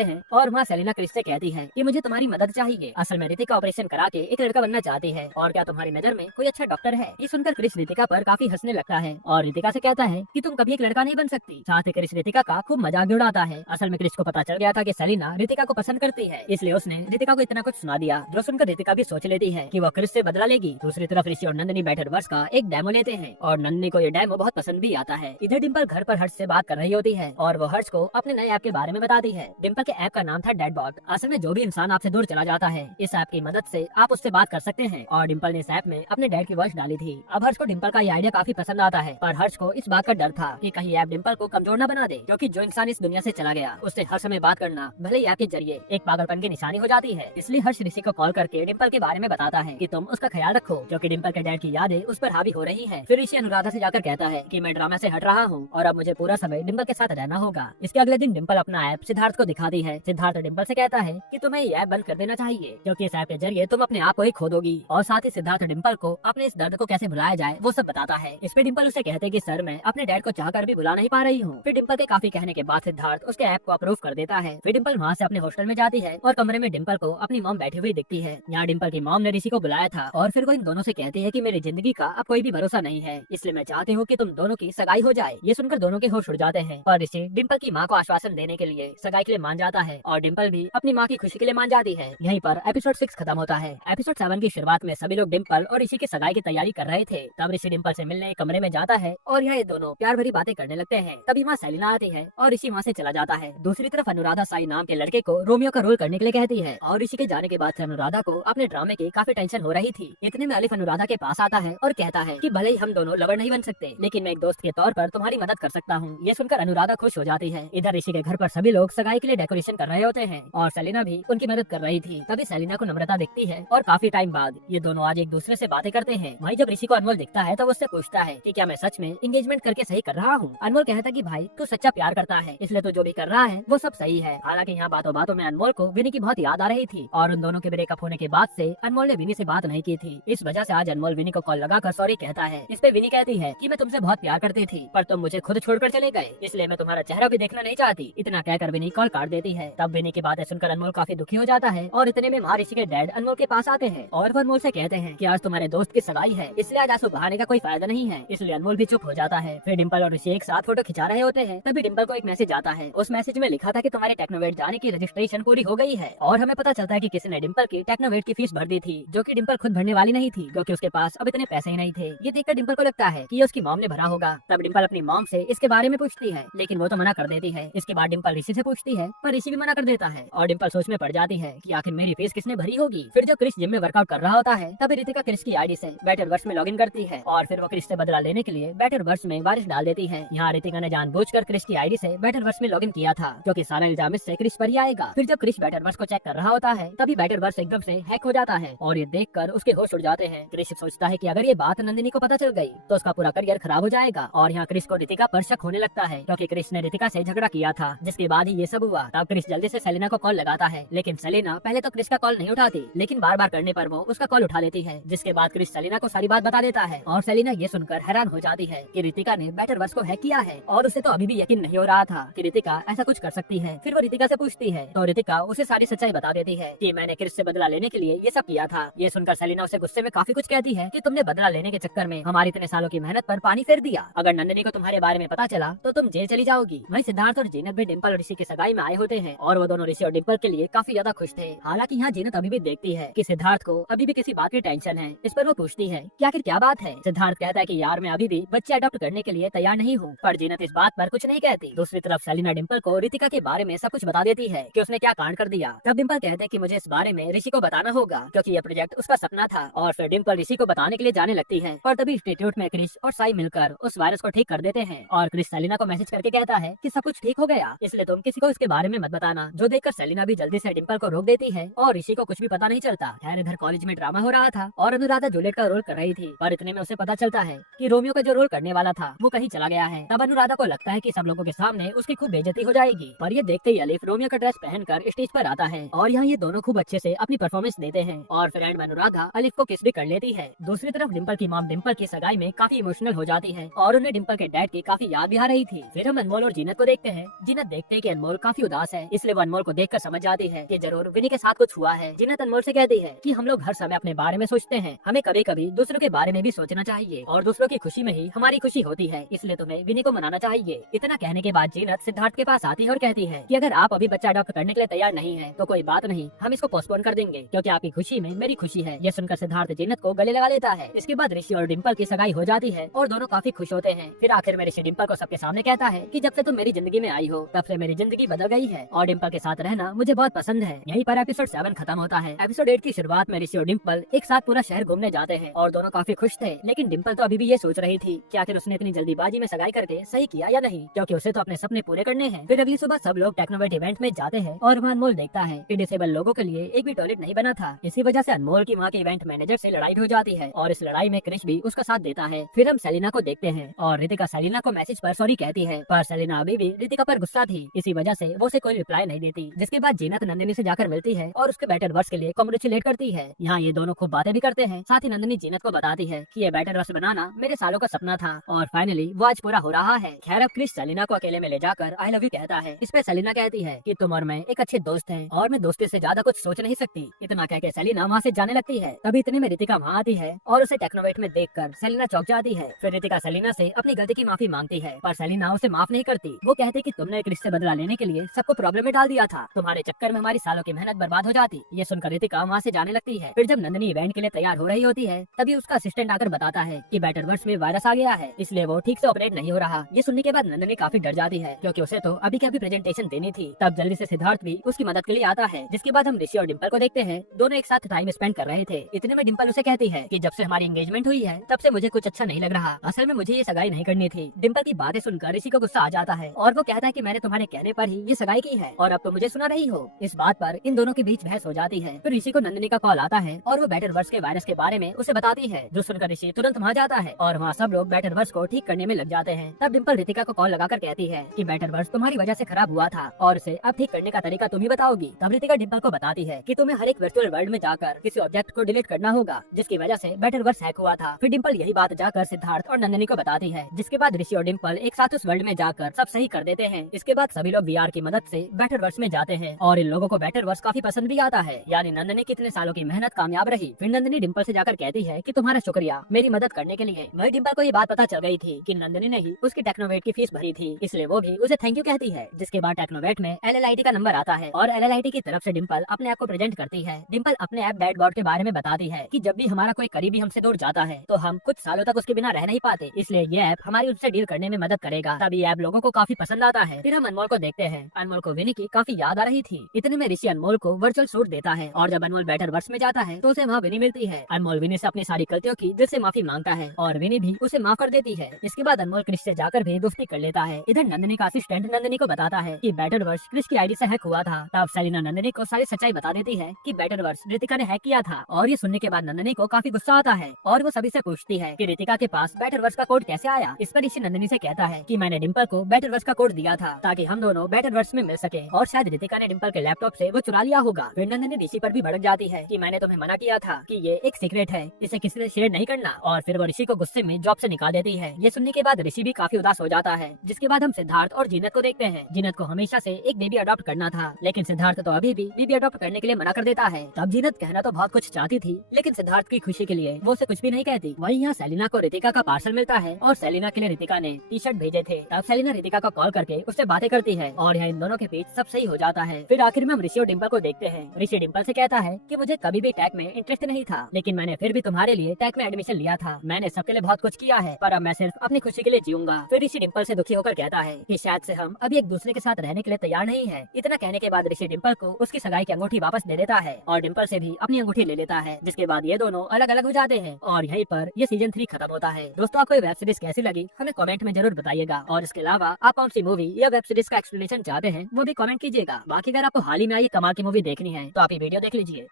हैं और वहाँ सेलिना क्रिस से कहती है कि मुझे तुम्हारी मदद चाहिए। असल में रितिका ऑपरेशन करा के एक लड़का बनना चाहती है और क्या तुम्हारी नजर में कोई अच्छा डॉक्टर है? ये सुनकर क्रिस रितिका पर काफी हंसने लगता है और रितिका से कहता है कि तुम कभी एक लड़का नहीं बन सकती। साथ ही क्रिस रितिका का खूब मजाक भी उड़ाता है। असल में क्रिस को पता चल गया था कि सेलिना रितिका को पसंद करती है, इसलिए उसने रितिका को इतना कुछ सुना दिया, जो सुनकर रितिका भी सोच लेती है कि वह क्रिस से बदला लेगी। दूसरी तरफ ऋषि और नंदिनी बैटरवर्स का एक डेमो लेते हैं और नंदिनी को ये डेमो बहुत पसंद भी आता है। इधर डिम्पल घर पर हर्ष से बात कर रही होती है और वो हर्ष को अपने नए ऐप के बारे में बताती है। डिम्पल के ऐप का नाम था डेडबॉट। असल में जो भी इंसान आपसे दूर चला जाता है, इस ऐप की मदद से आप उससे बात कर सकते हैं और डिम्पल ने इस ऐप में अपने डैड की वॉइस डाली थी। अब हर्ष को डिम्पल का ये आइडिया काफी पसंद आता है, पर हर्ष को इस बात का डर था कि कहीं ऐप डिम्पल को कमजोर न बना दे, क्योंकि जो इंसान इस दुनिया से चला गया उससे हर समय बात करना भले ही ऐप के जरिए एक पागलपन की निशानी हो जाती है। इसलिए हर्ष ऋषि को कॉल करके डिम्पल के बारे में बताता है कि तुम उसका ख्याल रखो, क्योंकि डिम्पल के डैड की यादें उस पर हावी हो रही है। फिर ऋषि अनुराधा से जाकर कहता है कि मैं ड्रामा से हट रहा हूँ और अब मुझे पूरा समय डिम्पल के साथ रहना होगा। इसके अगले दिन डिम्पल अपना ऐप सिद्धार्थ को दिखाती है। सिद्धार्थ डिम्पल से कहता है कि तुम्हें ये ऐप बंद कर देना चाहिए, क्योंकि इस ऐप के जरिए तुम अपने आप को ही खो दोगी। और साथ ही सिद्धार्थ डिम्पल को अपने इस दर्द को कैसे भुलाया जाए वो सब बताता है। इस पे डिम्पल उसे कहते कि सर मैं अपने डैड को चाहकर भी भुला नहीं पा रही हूँ। फिर डिम्पल के काफी कहने के बाद सिद्धार्थ उसके ऐप को अप्रूव कर देता है। फिर डिम्पल वहाँ से अपने हॉस्टल में जाती है और कमरे में डिम्पल को अपनी मॉम बैठी हुई दिखती है। यहाँ डिम्पल की मॉम ने ऋषि को बुलाया था और फिर वो इन दोनों से कहती है कि मेरी जिंदगी का अब कोई भी भरोसा नहीं है, इसलिए मैं चाहती हूँ कि तुम दोनों की सगाई हो जाए। ये सुनकर दोनों के होश उड़ जाते हैं, पर ऋषि डिम्पल की माँ को आश्वासन देने के लिए सगाई के लिए मान जाता है और डिम्पल भी अपनी माँ की खुशी के लिए मान जाती है। यहीं पर एपिसोड 6 खत्म होता है। एपिसोड 7 की शुरुआत में सभी लोग डिम्पल और ऋषि की सगाई की तैयारी कर रहे थे। तब ऋषि डिम्पल से मिलने कमरे में जाता है और यहाँ ये दोनों प्यार भरी बातें करने लगते हैं। तभी वहाँ सेलिना आती है और ऋषि वहाँ से चला जाता है। दूसरी तरफ अनुराधा साई नाम के लड़के को रोमियो का रोल करने के लिए कहती है और ऋषि के जाने के बाद से अनुराधा को अपने ड्रामे की काफी टेंशन हो रही थी। इतने में अलिफ अनुराधा के पास आता है और कहता है कि भले ही हम दोनों लवर नहीं बन सकते, लेकिन मैं एक दोस्त के तौर पर तुम्हारी मदद कर सकता हूँ। ये सुनकर अनुराधा खुश हो जाती है। इधर ऋषि के घर पर सभी लोग सगाई के लिए डेकोरेशन कर रहे होते हैं और सेलिना भी उनकी मदद कर रही थी। तभी सेलिना को नम्रता दिखती है और काफी टाइम बाद ये दोनों आज एक दूसरे से बातें करते हैं। वहीं जब ऋषि को अनमोल दिखता है तो उससे पूछता है कि क्या मैं सच में एंगेजमेंट करके सही कर रहा हूँ। अनमोल कहता है कि भाई तू सच्चा प्यार करता है, इसलिए तू जो भी कर रहा है वो सब सही है। हालांकि यहाँ बातों बातों में अनमोल को विनी की बहुत याद आ रही थी और उन दोनों के ब्रेकअप होने के बाद से अनमोल ने विनी से बात नहीं की थी। इस वजह से आज अनमोल विनी को कॉल लगाकर सॉरी कहता है। इस पे विनी कहती है कि मैं तुमसे बहुत प्यार करती थी, पर तुम मुझे खुद छोड़कर चले गए, इसलिए मैं तुम्हारा चेहरा भी देखना नहीं चाहती। इतना कहकर विनी कॉल काट देती है। तब विनी की बातें सुनकर अनमोल काफी दुखी हो जाता है और इतने में माँ ऋषि के डैड अनमोल के पास आते हैं और वो अनमोल से कहते हैं कि आज तुम्हारे दोस्त की सगाई है, इसलिए आज आंसू बहाने का कोई फायदा नहीं है। इसलिए अनमोल भी चुप हो जाता है। फिर डिम्पल और ऋषि एक साथ फोटो खिंचा रहे होते हैं। तभी डिम्पल को एक मैसेज आता है। उस मैसेज में लिखा था कि तुम्हारे टेक्नोवेट जाने की रजिस्ट्रेशन पूरी हो गई है और हमें पता चलता है कि किसी ने डिम्पल की टेक्नोवेट की फीस भर दी थी, जो कि डिम्पल खुद भरने वाली नहीं थी, क्योंकि उसके पास अब इतने पैसे ही नहीं थे। ये देखकर डिम्पल को लगता है कि ये उसकी मॉम ने भरा होगा। तब डिम्पल अपनी मॉम से इसके बारे में पूछती है, लेकिन वो तो मना कर देती है। इसके बाद डिम्पल ऋषि से पूछती है, पर ऋषि भी मना कर देता है और डिम्पल सोच में पड़ जाती है कि आखिर मेरी फीस किसने भरी होगी। फिर जब क्रिस जिम में वर्कआउट कर रहा होता है, तभी रितिका क्रिस की आईडी से बैटरवर्स में लॉगिन करती है और फिर वो क्रिस से बदला लेने के लिए बैटरवर्स में बारिश डाल देती है। यहाँ रितिका ने जानबूझकर क्रिस की आईडी से बैटरवर्स में लॉगिन किया था, क्योंकि सारा इल्जाम इससे क्रिस पर ही आएगा। फिर जब क्रिस बैटरवर्स को चेक कर रहा होता है, तभी बैटरवर्स एकदम से हैक हो जाता है और ये देखकर उसके होश उड़ जाते हैं। क्रिस सोचता है कि अगर ये बात नंदिनी को पता चल गई तो उसका पूरा करियर खराब हो जाएगा और यहाँ क्रिस को रितिका पर शक होने लगता है, क्योंकि क्रिस ने रितिका से झगड़ा किया था, जिसके बाद ही ये सब हुआ। तब क्रिस जल्दी से सेलिना को कॉल लगाता है, लेकिन सेलिना पहले तो क्रिस का कॉल नहीं उठाती, लेकिन बार बार करने पर वो उसका कॉल उठा लेती है। जिसके बाद क्रिस सेलिना को सारी बात बता देता है और सेलिना ये सुनकर हैरान हो जाती है कि रितिका ने बैटरवर्स को हैक किया है और उसे तो अभी भी यकीन नहीं हो रहा था कि रितिका ऐसा कुछ कर सकती है। फिर वो रितिका से पूछती है तो रितिका उसे सारी सच्चाई बता देती है कि मैंने क्रिस से बदला लेने के लिए ये सब किया था। ये सुनकर सेलिना उसे गुस्से में काफी कुछ कहती है कि तुमने बदला लेने के चक्कर में हमारी इतने सालों की मेहनत पर पानी फेर दिया। अगर नंदिनी को तुम्हारे बारे में पता चला तो तुम जेल चली जाओगी। वहीं सिद्धार्थ और जीनत भी डिम्पल और ऋषि की सगाई में आए होते हैं और वो दोनों ऋषि और डिम्पल के लिए काफी ज्यादा खुश थे। हालांकि यहाँ जीनत अभी भी देखती है कि सिद्धार्थ को अभी भी किसी बात की टेंशन है। इस पर वो पूछती है कि आखिर क्या बात है। सिद्धार्थ कहता है कि यार मैं अभी भी बच्चे अडॉप्ट करने के लिए तैयार नहीं हूँ, पर जीनत इस बात पर कुछ नहीं कहती। दूसरी तरफ सेलिना डिम्पल को रितिका के बारे में सब कुछ बता देती है कि उसने क्या कांड कर दिया। तब डिम्पल कहते हैं कि मुझे इस बारे में ऋषि को बताना होगा, क्योंकि ये प्रोजेक्ट उसका सपना था। और फिर डिम्पल ऋषि को बताने के लिए जाने लगती है, पर तभी इंस्टीट्यूट में क्रिस और साई मिलकर उस वायरस को ठीक कर देते हैं और क्रिस सेलिना को मैसेज करके कहता है कि सब कुछ ठीक हो गया, इसलिए तुम किसी को इसके बारे में मत बताना। जो देखकर सेलिना भी जल्दी से डिम्पल को रोक देती है और ऋषि को कुछ भी पता नहीं चलता। खैर इधर कॉलेज में ड्रामा हो रहा था और अनुराधा जूलियट का रोल कर रही थी, पर इतने में उसे पता चलता है कि रोमियो का जो रोल करने वाला था वो कहीं चला गया है। तब अनुराधा को लगता है कि सब लोगों के सामने उसकी खूब बेइज्जती हो जाएगी, पर ये देखते ही अलिफ रोमियो का ड्रेस पहनकर स्टेज पर आता है और यहाँ ये दोनों खूब अच्छे से अपनी परफॉर्मेंस देते हैं और फिर एंड में अनुराधा अलिफ को किस भी कर लेती है। दूसरी तरफ डिम्पल की मॉम डिम्पल की सगाई में काफी इमोशनल हो जाती है और उन्हें डिम्पल के डैड की काफी याद भी आ रही थी। फिर हम अनमोल और जीनत को देखते हैं। जीनत देखते हैं कि अनमोल काफी उदास है, इसलिए वो अनमोल को देखकर समझ जाती है कि जरूर विनी के साथ कुछ हुआ है। जीनत अनमोल से कहती है कि हम लोग हर समय अपने बारे में सोचते हैं, हमें कभी कभी दूसरों के बारे में भी सोचना चाहिए और दूसरों की खुशी में ही हमारी खुशी होती है, इसलिए तुम्हें विनी को मनाना चाहिए। इतना कहने के बाद जीनत सिद्धार्थ के पास आती है और कहती है कि अगर आप अभी बच्चा अडॉप्ट करने के लिए तैयार नहीं है तो कोई बात नहीं, हम इसको पोस्टपोन कर देंगे क्योंकि आपकी खुशी में मेरी खुशी है। यह सुनकर सिद्धार्थ जीनत को गले लगा लेता है। इसके बाद ऋषि और डिम्पल की सगाई हो जाती है और दोनों काफी खुश होते हैं। फिर आखिर में ऋषि डिम्पल को सबके सामने कहता है कि जब से तुम मेरी जिंदगी में आई हो तब से मेरी जिंदगी बदल गई है और डिम्पल के साथ रहना मुझे बहुत पसंद है। यहीं पर एपिसोड 7 खत्म होता है। एपिसोड 8 की शुरुआत में ऋषि और डिम्पल एक साथ पूरा शहर घूमने जाते हैं और दोनों काफी खुश थे, लेकिन डिम्पल तो अभी भी ये सोच रही थी कि आखिर उसने इतनी जल्दीबाजी में सगाई करके सही किया या नहीं, क्योंकि उसे तो अपने सपने पूरे करने हैं। फिर अगली सुबह सब लोग टेक्नोवेट इवेंट में जाते हैं और वहाँ अनमोल देखता है कि डिसेबल लोगों के लिए एक भी टॉयलेट नहीं बना था। इसी वजह से अनमोल की वहाँ के इवेंट मैनेजर से लड़ाई हो जाती है और इस लड़ाई में क्रिश भी उसका साथ देता है। फिर हम सेलिना को देखते हैं और रितिका सेलिना को मैसेज पर सॉरी कहती है, पर सेलिना अभी भी रितिका पर गुस्सा थी, इसी वजह से वो उसे कोई रिप्लाई नहीं देती। जिसके बाद जीनत नंदिनी से जाकर मिलती है और उसके बेटर वर्ष के लिए कॉन्ग्रेचुलेट करती है। यहाँ ये दोनों खूब बातें भी करते हैं। साथ ही नंदिनी जीनत को बताती है कि ये बेटर वर्ष बनाना मेरे सालों का सपना था और फाइनली वो आज पूरा हो रहा है। खैर अब क्रिश सेलिना को अकेले में ले जाकर आई लव यू कहता है। इस पे सेलिना कहती है कि तुम और मैं एक अच्छे दोस्त हैं और मैं दोस्ती से ज्यादा कुछ सोच नहीं सकती। इतना कहकर सेलिना वहाँ से जाने लगती है। तभी इतने में रितिका वहाँ आती है और उसे टेक्नोवेट में देखकर सेलिना चौंक जाती है। फिर रितिका सेलिना से अपनी गलती की माफी मांगती है, पर सेलिना उसे माफ नहीं करती। वो कहती कि तुमने क्रिश से बदला लेने के लिए सबको प्रॉब्लम में डाल दिया था, तुम्हारे चक्कर में हमारी सालों की मेहनत बर्बाद हो जाती। ये सुनकर रितिका वहाँ से जाने लगती है। फिर जब नंदिनी इवेंट के लिए तैयार हो रही होती है तभी उसका असिस्टेंट आकर बताता है कि बैटर वर्ष में वायरस आ गया है, इसलिए वो ठीक से ऑपरेट नहीं हो रहा। ये सुनने के बाद नंदिनी काफी डर जाती है क्योंकि उसे तो अभी की अभी प्रेजेंटेशन देनी थी। तब जल्दी से सिद्धार्थ भी उसकी मदद के लिए आता है। जिसके बाद हम ऋषि और डिम्पल को देखते हैं, दोनों एक साथ टाइम स्पेंड कर रहे थे। इतने में डिम्पल उसे कहती है कि जब से हमारी एंगेजमेंट हुई है तब से मुझे कुछ अच्छा नहीं लग रहा, असल में मुझे ये सगाई नहीं करनी थी। डिम्पल की बातें सुनकर ऋषि को गुस्सा आ जाता है और वो कहता है कि मैंने तुम्हारे कहने पर ही ये सगाई की है और अब तो मुझे सुना रही हो। इस बात पर इन दोनों के बीच बहस हो जाती है। फिर ऋषि को नंदिनी का कॉल आता है और वो बैटर वर्ष के वायरस के बारे में उसे बताती है, जो सुनकर ऋषि तुरंत वहाँ जाता है और वहाँ सब लोग बैटर वर्ष को ठीक करने में लग जाते हैं। तब डिम्पल रितिका को कॉल लगाकर कहती है कि बैटर वर्ष तुम्हारी वजह से खराब हुआ था और उसे अब ठीक करने का तरीका तुम ही बताओगी। तब रितिका डिम्पल को बताती है कि तुम्हें हर एक वर्चुअल वर्ल्ड में जाकर किसी ऑब्जेक्ट को डिलीट करना होगा, जिसकी वजह से बैटर वर्ष हैक हुआ था। फिर डिम्पल यही बात जाकर सिद्धार्थ और नंदिनी को बताती है, जिसके बाद ऋषि और डिम्पल एक साथ उस वर्ल्ड में जाकर सब सही कर देते हैं। इसके बाद सभी लोग VR की मदद से बैटर वर्ष में जाते हैं और इन लोगों को बैटर वर्ष काफी पसंद भी आता है, यानी नंदिनी कितने सालों की मेहनत कामयाब रही। फिर नंदिनी डिम्पल से जाकर कहती है कि तुम्हारा शुक्रिया मेरी मदद करने के लिए। वही डिम्पल को ये बात पता चल गई थी कि नंदिनी ने ही उसकी टेक्नोवेट की फीस भरी थी, इसलिए वो भी उसे थैंक यू कहती है। जिसके बाद टेक्नोवेट में LLIT का नंबर आता है और LLIT की तरफ से डिम्पल अपने आप को प्रेजेंट करती है। डिम्पल अपने ऐप बैड बॉट के बारे में बताती है कि जब भी हमारा कोई करीबी हमसे दूर जाता है तो हम कुछ सालों तक उसके बिना रह नहीं पाते, इसलिए ये ऐप हमारी उससे डील करने में मदद करेगा। तभी ऐप लोगों को काफी पसंद आता है। फिर हम अनमोल को देखते हैं। अनमोल को विनी की काफी याद आ रही थी। इतने में ऋषि अनमोल को वर्चुअल सूट देता है और जब अनमोल बैटर वर्ष में जाता है तो उसे वहाँ विनी मिलती है। अनमोल विनी से अपनी सारी गलतियों की दिल से माफी मांगता है और विनी भी उसे माफ कर देती है। इसके बाद अनमोल क्रिश से जाकर भी दोस्ती कर लेता है। इधर नंदिनी का असिस्टेंट नंदिनी को बताता है कि बैटर वर्ष क्रिश की आईडी से हैक हुआ था। तब सेलिना नंदिनी को सारी सच्चाई बता देती है कि बैटर वर्ष रितिका ने हैक किया था और ये सुनने के बाद नंदिनी को काफी गुस्सा आता है और वो सभी से पूछती है कि रितिका के पास बैटर वर्ष का कोड कैसे आया। इस पर ऋषि नंदिनी से कहता है कि मैंने डिम्पल को बैटर वर्ष का कोड दिया था ताकि हम दोनों बैटर वर्ष में मिल सके और शायद रितिका ने डिम्पल के लैपटॉप से वो चुरा लिया होगा। फिर नंदिनी ऋषि पर भी भड़क जाती है कि मैंने तुम्हें मना किया था कि ये एक सीक्रेट है, इसे किसी से शेयर नहीं करना, और फिर वो ऋषि को गुस्से में जॉब से निकाल देती है। ये सुनने के बाद ऋषि भी काफी उदास हो जाता है। जिसके बाद हम सिद्धार्थ और जीनत को देखते हैं। जीनत को हमेशा से एक बेबी अडॉप्ट करना था, लेकिन सिद्धार्थ तो अभी भी बेबी अडॉप्ट करने के लिए मना कर देता है। तब जीनत कहना तो बहुत कुछ चाहती थी, लेकिन सिद्धार्थ की खुशी के लिए वो उसे कुछ भी नहीं कहती। वहीं यहाँ सेलिना को रितिका का पार्सल मिलता है और सेलिना के लिए रितिका ने टी-शर्ट भेजे थे। तब सेलिना रितिका को कॉल करके उससे बातें करती है और यहाँ इन दोनों के बीच सब सही हो जाता है। फिर आखिर में हम ऋषि और डिम्पल को देखते हैं। ऋषि डिम्पल से कहता है कि मुझे कभी भी टेक में इंटरेस्ट नहीं था, लेकिन मैंने फिर भी तुम्हारे लिए टेक में एडमिशन लिया था। मैंने सबके लिए बहुत कुछ किया है, पर अब मैं सिर्फ अपनी खुशी के लिए जीऊंगा। फिर ऋषि डिम्पल से दुखी होकर कहता है कि शायद से हम अभी एक दूसरे के साथ रहने के लिए तैयार नहीं है। इतना कहने के बाद ऋषि डिम्पल को उसकी सगाई की अंगूठी वापस दे देता है और डिम्पल से भी अपनी अंगूठी ले लेता है। जिसके बाद ये दोनों अलग अलग हो जाते हैं और यहीं पर ये सीजन 3 खत्म होता है। दोस्तों, आपको वेब सीरीज कैसी लगी हमें कमेंट में जरूर बताइएगा और इसके अलावा आप कौन सी मूवी या वेब सीरीज का एक्सप्लेनेशन चाहते हैं वो भी कमेंट कीजिएगा। बाकी अगर आपको हाल ही में आई कमाल की मूवी देखनी है तो आप ये वीडियो देख लीजिए।